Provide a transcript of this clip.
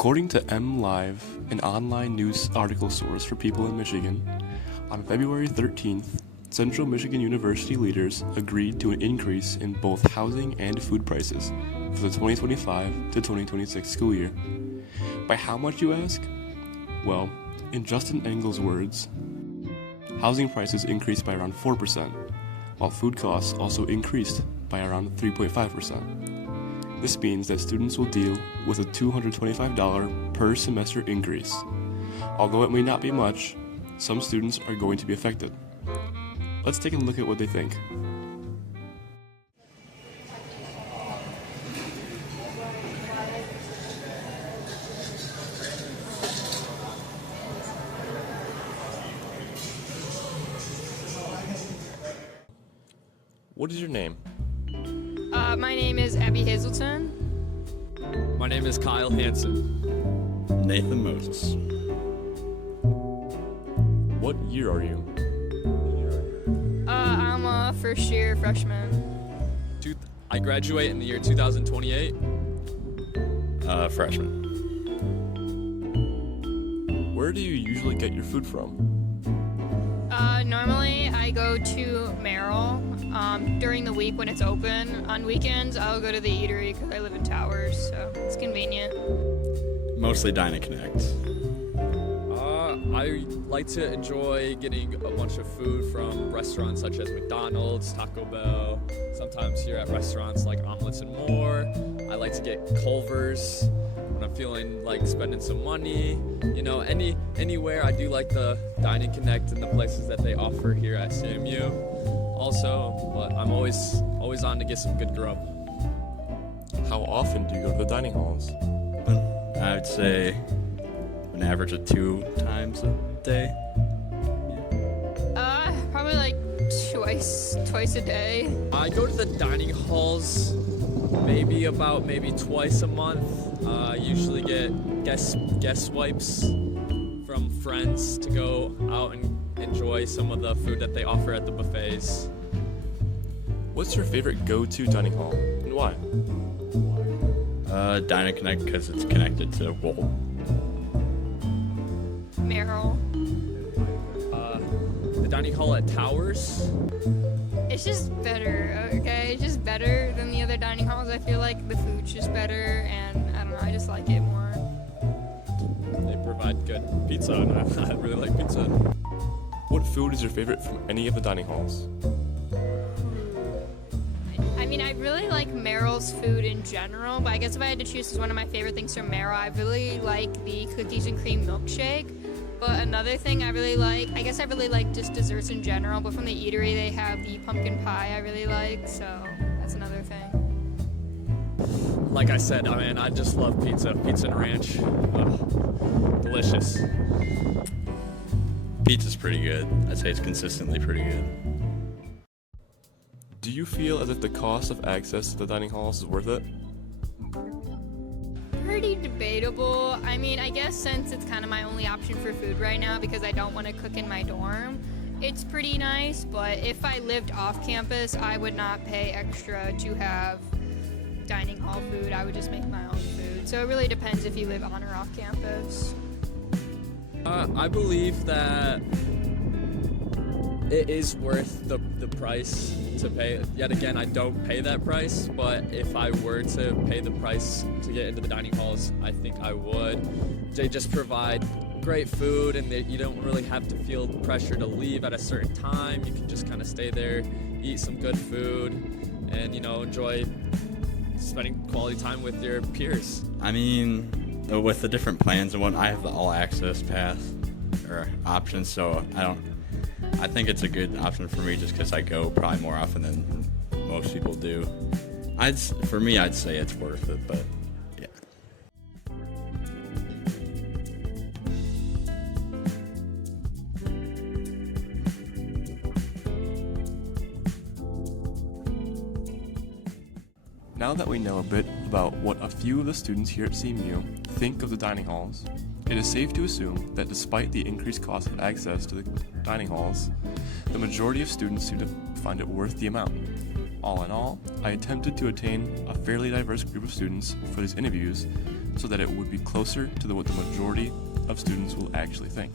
According to MLive, an online news article source for people in Michigan, on February 13th, Central Michigan University leaders agreed to an increase in both housing and food prices for the 2025 to 2026 school year. By how much, you ask? Well, in Justin Engel's words, housing prices increased by around 4%, while food costs also increased by around 3.5%. This means that students will deal with a $225 per semester increase. Although it may not be much, some students are going to be affected. Let's take a look at what they think. What is your name? My name is Abby Hazelton. My name is Kyle Hansen. Nathan Moses. What year are you? I'm a first year freshman. I graduate in the year 2028. Freshman. Where do you usually get your food from? Normally I go to Merrill during the week when it's open. On weekends I'll go to the eatery because I live in Towers, so it's convenient. Mostly Dine and Connect. I like to enjoy getting a bunch of food from restaurants such as McDonald's, Taco Bell, sometimes here at restaurants like Omelets and More. I like to get Culver's when I'm feeling like spending some money. You know, anywhere. I do like the Dine and Connect and the places that they offer here at CMU also, but I'm always on to get some good grub. How often do you go to the dining halls? I would say an average of 2 times a day. Probably like twice a day. I go to the dining halls maybe twice a month. Usually get guest swipes from friends to go out and enjoy some of the food that they offer at the buffets. What's your favorite go-to dining hall and why? Dine and Connect because it's connected to Wolt. Merrill. The dining hall at Towers. It's just better, okay? It's just better than the other dining halls. I feel like the food's just better, and I don't know, I just like it more. They provide good pizza, and I really like pizza. What food is your favorite from any of the dining halls? I mean, I really like Merrill's food in general, but I guess if I had to choose one of my favorite things from Merrill, I really like the cookies and cream milkshake. But another thing I really like just desserts in general, but from the eatery they have the pumpkin pie I really like, so that's another thing. Like I said, I just love pizza and ranch. Delicious. Pizza's pretty good. I'd say it's consistently pretty good. Do you feel as if the cost of access to the dining halls is worth it? Pretty debatable. I mean, I guess since it's kind of my only option for food right now because I don't want to cook in my dorm, it's pretty nice, but if I lived off campus, I would not pay extra to have dining hall food. I would just make my own food. So it really depends if you live on or off campus. I believe that it is worth the price to pay. Yet again, I don't pay that price, but if I were to pay the price to get into the dining halls, I think I would. They just provide great food, and you don't really have to feel pressure to leave at a certain time. You can just kind of stay there, eat some good food, and enjoy spending quality time with your peers. I mean, with the different plans and I have the all access pass or option, so I think it's a good option for me just because I go probably more often than most people do. For me, I'd say it's worth it, but yeah. Now that we know a bit about what a few of the students here at CMU think of the dining halls, it is safe to assume that despite the increased cost of access to the dining halls, the majority of students seem to find it worth the amount. All in all, I attempted to attain a fairly diverse group of students for these interviews so that it would be closer to what the majority of students will actually think.